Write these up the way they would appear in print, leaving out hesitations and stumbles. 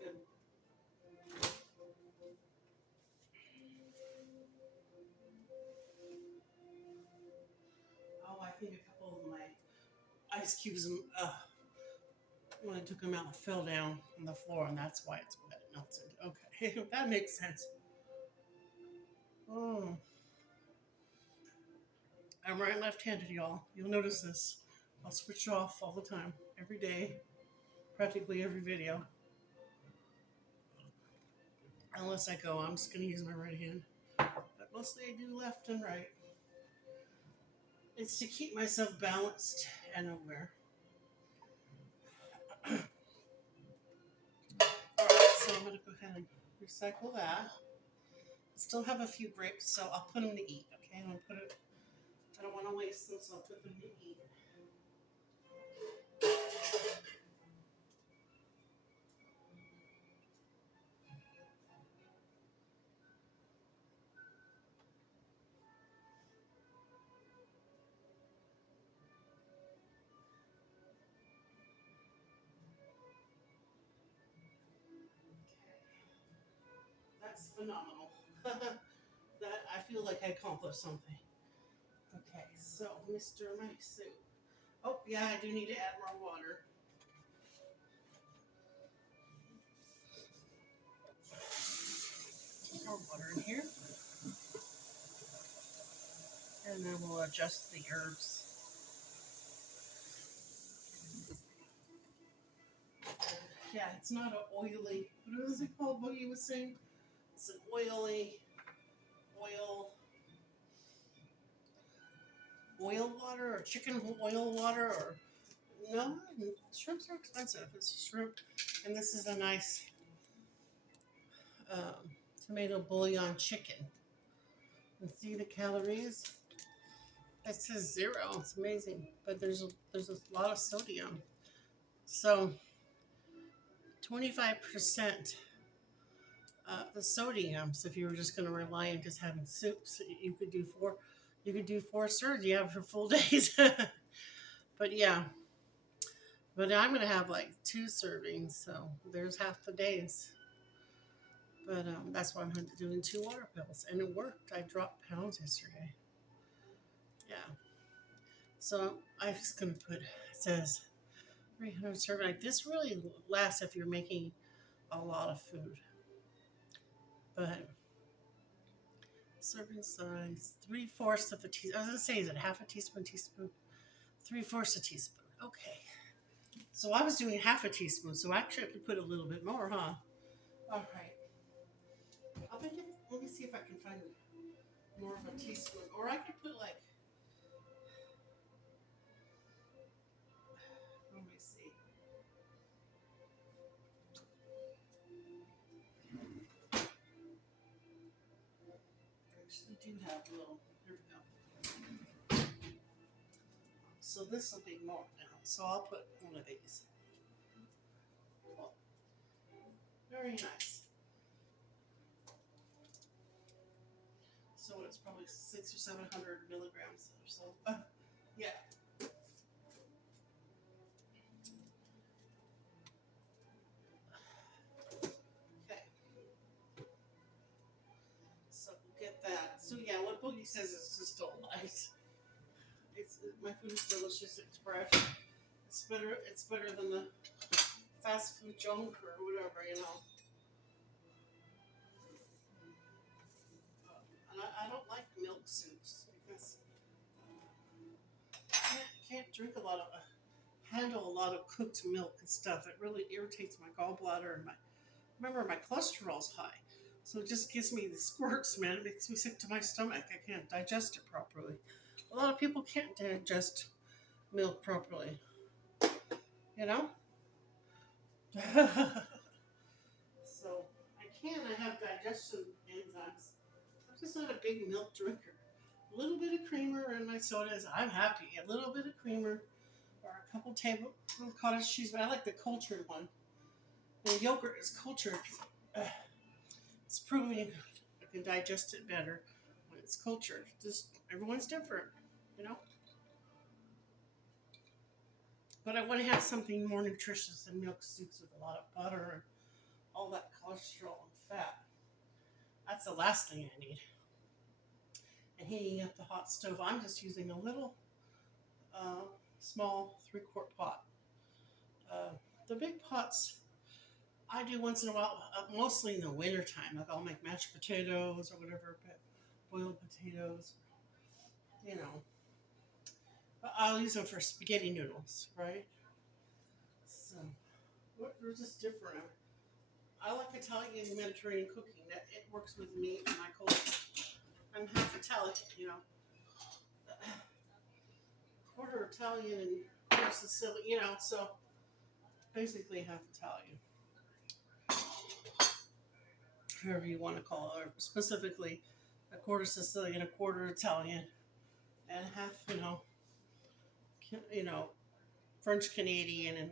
good. Oh, I think a couple of my ice cubes when I took them out fell down on the floor, and that's why it's wet melted. Okay, that makes sense. Oh, I'm right left-handed, y'all. You'll notice this. I'll switch off all the time, every day, practically every video. Unless I go, I'm just gonna use my right hand. But mostly I do left and right. It's to keep myself balanced and aware. Alright, so I'm gonna go ahead and recycle that. Still have a few grapes, so I'll put them to eat. Okay, I don't want to waste them, so I'll put them to eat. That's phenomenal. That I feel like I accomplished something. Okay, so Mr. My soup. Oh yeah, I do need to add more water. More water in here, and then we'll adjust the herbs. Yeah, it's not an oily. What is it called? What you was saying? It's an oily oil oil water or chicken oil water or no, shrimps are expensive. It's shrimp, and this is a nice um, tomato bouillon chicken. And see the calories? It says 0. It's amazing, but there's a lot of sodium. So 25% the sodium. So if you were just going to rely on just having soups, you could do four. You could do 4 serves. You have for full days. But yeah, but I'm going to have like 2 servings, so there's half the days. But that's why I'm doing 2 water pills, and it worked. I dropped pounds yesterday. Yeah. So I'm just gonna put. It says 300 serving. Like this really lasts if you're making a lot of food. But serving size 3/4 of a teaspoon. I was gonna say, is it half a teaspoon? Teaspoon. 3/4 a teaspoon. Okay. So I was doing half a teaspoon. So actually, I could put a little bit more, huh? All right. I'll make it. Let me see if I can find more of a teaspoon, or I could put like. Let me see. I actually do have a little. Here we go. So this will be more now. So I'll put one of these. Well, very nice. So it's probably 600 or 700 milligrams or so. Yeah. Okay. So we'll get that. So yeah, what Boogie says is just don't lie. It's my food is delicious. It's fresh. It's better. It's better than the fast food junk or whatever, you know. And I don't like milk soups because I can't drink a lot of handle a lot of cooked milk and stuff. It really irritates my gallbladder and my remember my cholesterol's high. So it just gives me the squirts, man. It makes me sick to my stomach. I can't digest it properly. A lot of people can't digest milk properly, you know? So I can. I have digestion enzymes. I'm just not a big milk drinker. A little bit of creamer in my sodas, I'm happy. A little bit of creamer or a couple table cottage cheese, but I like the cultured one. The yogurt is cultured. Uh, it's proving I can digest it better when it's cultured. Just everyone's different, you know. But I want to have something more nutritious than milk soups with a lot of butter all that cholesterol and fat. That's the last thing I need. And heating up the hot stove, I'm just using a little uh, small 3-quart pot. Uh, the big pots I do once in a while, mostly in the wintertime. Like I'll make mashed potatoes or whatever, boiled potatoes, you know. But I'll use them for spaghetti noodles, right? So we're just different. I like Italian and Mediterranean cooking. That it works with me and my culture. I'm half Italian, you know, quarter Italian and quarter Sicilian, you know. So basically half Italian, however you want to call it, or specifically a quarter Sicilian, a quarter Italian, and half, you know, French Canadian, and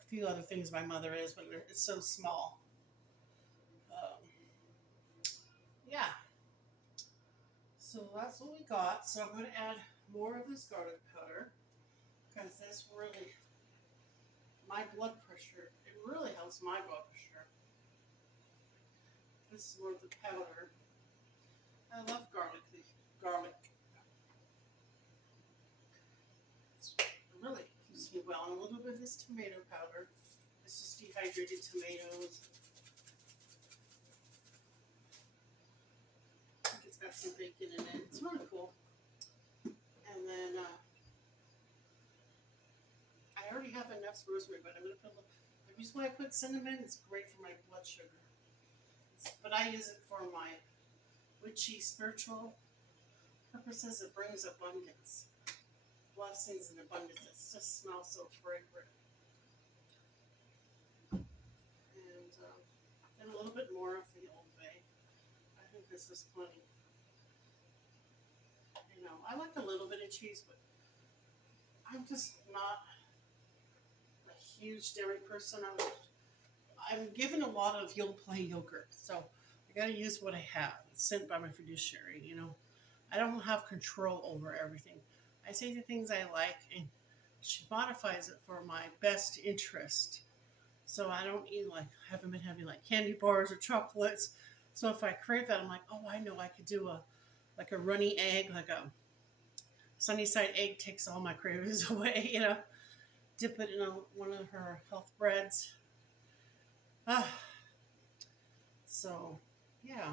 a few other things my mother is, but it's so small. Um, yeah, so that's what we got. So I'm going to add more of this garlic powder because this really, my blood pressure, it really helps my blood pressure. This is more of the powder. I love garlic. Garlic. It really keeps me well. And a little bit of this tomato powder. This is dehydrated tomatoes. I think it's got some bacon in it. It's really cool. And then I already have enough rosemary, but I'm going to put a little. The reason why I put cinnamon, it's great for my blood sugar. But I use it for my witchy spiritual purposes. It brings abundance, blessings, and abundance. It just smells so fragrant. And a little bit more of the Old Bay. I think this is plenty. You know, I like a little bit of cheese, but I'm just not a huge dairy person. I'm given a lot of Yoplait yogurt, so I gotta use what I have. It's sent by my fiduciary, you know. I don't have control over everything. I say the things I like, and she modifies it for my best interest. So I don't eat haven't been having like candy bars or chocolates. So if I crave that, I'm like, oh, I know I could do a runny egg, like a sunny side egg takes all my cravings away, you know. Dip it in one of her health breads. Ah, so yeah,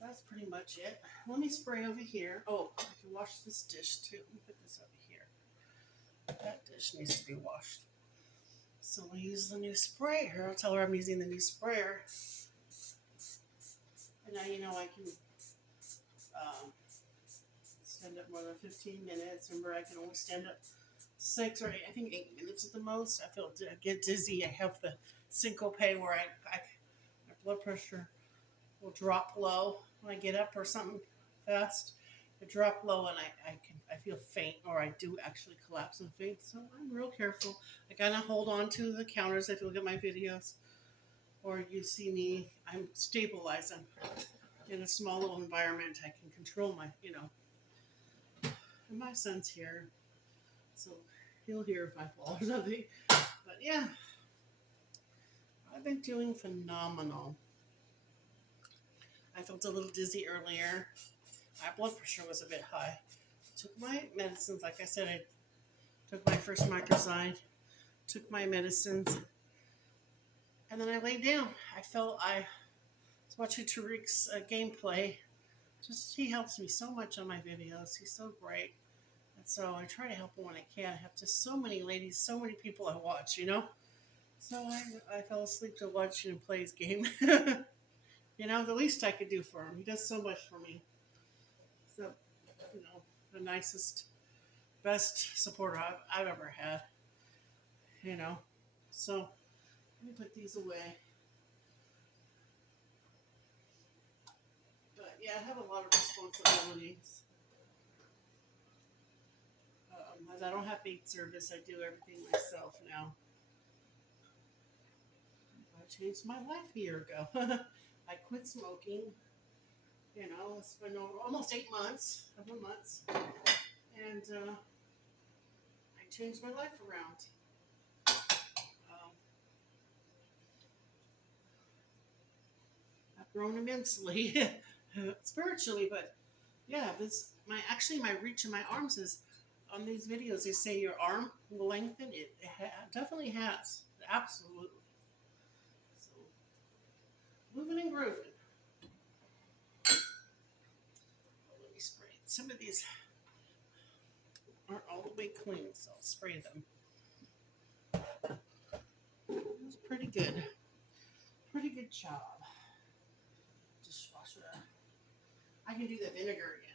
that's pretty much it. Let me spray over here. Oh, I can wash this dish too. Let me put this over here. That dish needs to be washed. So we'll use the new sprayer. I'll tell her I'm using the new sprayer. And now you know I can stand up more than 15 minutes. Remember, I can only stand up 6 or 8, I think 8 minutes at the most. I get dizzy. I have the syncope where my blood pressure will drop low when I get up or something fast. It drop low and I feel faint, or I do actually collapse and faint. So I'm real careful. I kind of hold on to the counters if you look at my videos, or you see me. I'm stabilizing in a small little environment. I can control my, And my son's here, so he'll hear if I fall or something. But yeah, I've been doing phenomenal. I felt a little dizzy earlier. My blood pressure was a bit high. Took my medicines. Like I said, I took my first microzide, took my medicines, and then I laid down. I was watching Tariq's gameplay. He helps me so much on my videos. He's so great. And so I try to help him when I can. I have just so many ladies, so many people I watch, you know? So I fell asleep to watching him play his game. The least I could do for him. He does so much for me. So, the nicest, best supporter I've ever had. So let me put these away. But yeah, I have a lot of responsibilities. As I don't have maid service, I do everything myself now. I changed my life a year ago. I quit smoking. It's been almost 8 months, 7 months, and I changed my life around. Um, grown immensely spiritually. But yeah, this my reach in my arms is on these videos. They say your arm will lengthen. It definitely has, absolutely. So moving and grooving. Let me spray. Some of these aren't all the way clean, so I'll spray them. It's pretty good. Pretty good job. Dishwasher. I can do the vinegar again.